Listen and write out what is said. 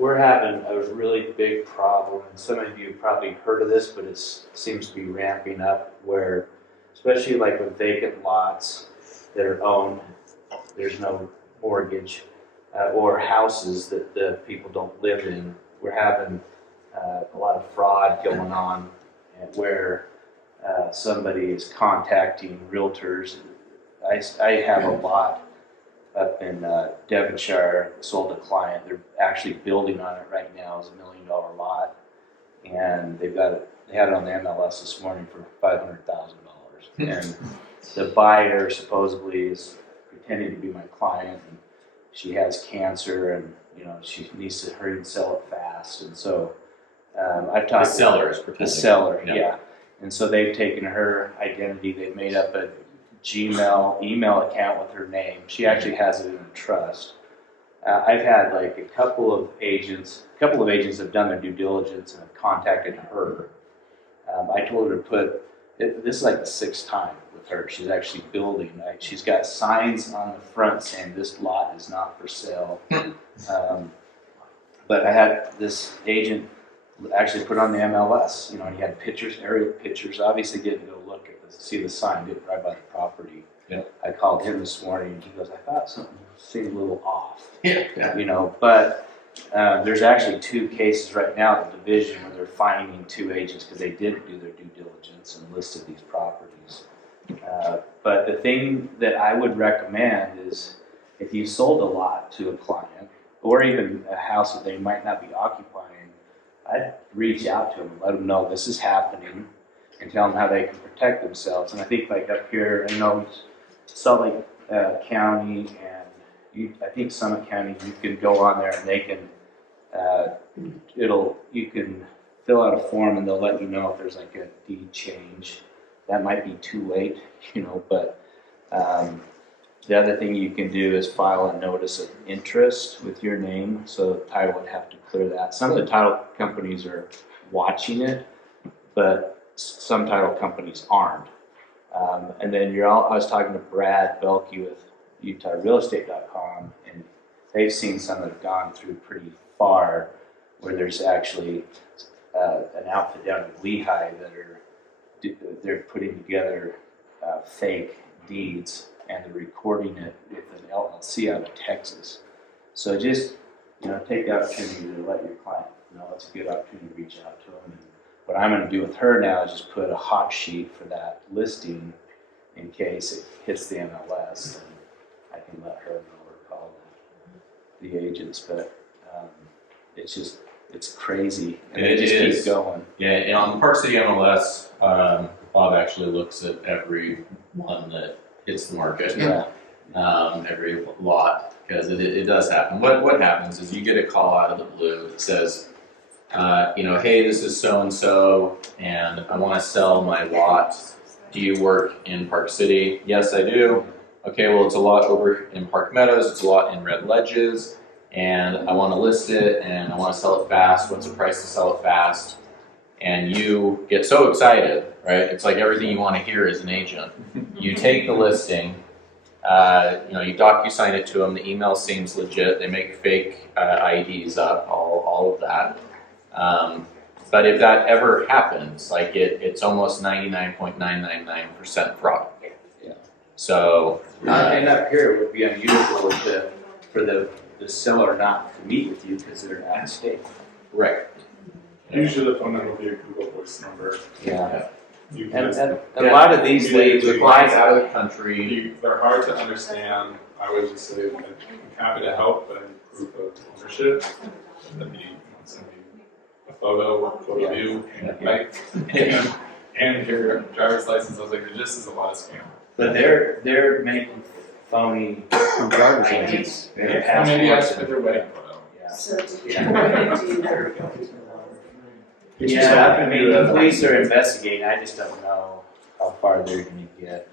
we're having a really big problem, and some of you have probably heard of this, but it seems to be ramping up where, especially like with vacant lots that are owned, there's no mortgage, or houses that the people don't live in. We're having a lot of fraud going on, and where somebody is contacting realtors. I have a lot up in Devonshire, sold a client. They're actually building on it right now. It's $1 million lot, and they had it on the MLS this morning for $500,000. And the buyer supposedly is pretending to be my client, and she has cancer, and she needs to hurry and sell it fast. And so I've talked The seller is pretending. The seller, yeah. And so they've taken her identity. They've made up a Gmail email account with her name. She actually has it in a trust. I've had like a couple of agents have done their due diligence and have contacted her. I told her to put, this is like the 6th time with her. She's actually building. She's got signs on the front saying this lot is not for sale. But I had this agent actually put on the MLS, and he had pictures, aerial pictures. Obviously didn't go look at see the sign, didn't drive by the property. Yeah. I called him this morning, and he goes, I thought something seemed a little off. Yeah. But there's actually 2 cases right now at the division where they're fining 2 agents because they didn't do their due diligence and listed these properties. But the thing that I would recommend is if you sold a lot to a client, or even a house that they might not be occupying, I'd reach out to them and let them know this is happening and tell them how they can protect themselves. And I think like up here, Salt Lake County and I think Summit County, you can go on there and they can, you can fill out a form and they'll let you know if there's like a deed change. That might be too late, but the other thing you can do is file a notice of interest with your name, so the title would have to clear that. Some of the title companies are watching it, but some title companies aren't. And then I was talking to Brad Belkey with UtahRealEstate.com, and they've seen some that have gone through pretty far, where there's actually an outfit down in Lehigh that they're putting together fake deeds, and they're recording it with an LLC out of Texas. So just take the opportunity to let your client know. It's a good opportunity to reach out to them. And what I'm going to do with her now is just put a hot sheet for that listing in case it hits the MLS, and I can let her know or call the agents. But it's crazy, and it just keeps going. Yeah, and on the Park City MLS, Bob actually looks at every one that hits the market. Yeah. Every lot, because it does happen. What happens is you get a call out of the blue that says, hey, this is so-and-so, and I want to sell my lot. Do you work in Park City? Yes, I do. Okay, well, it's a lot over in Park Meadows, it's a lot in Red Ledges, and I want to list it, and I want to sell it fast. What's the price to sell it fast? And you get so excited, right? It's like everything you want to hear as an agent. You take the listing, you DocuSign it to them, the email seems legit, they make fake IDs up, all of that. But if that ever happens, like it's almost 99.999% fraud. Yeah. So, and up here it would be unusual for the seller not to meet with you because they're out of state. right. Usually the phone number will be a Google Voice number. Yeah. And A lot of these ladies with clients out of the country. they're hard to understand. I would just say I'm happy to help, but I need proof of ownership. And then send me a photo of you and your driver's license. I was like, this is a lot of scam. But they're making phony driver's licenses. And maybe ask for their wedding photo. Yeah. So did you want to do that? Yeah, I mean, the police are investigating. I just don't know how far they're going to get.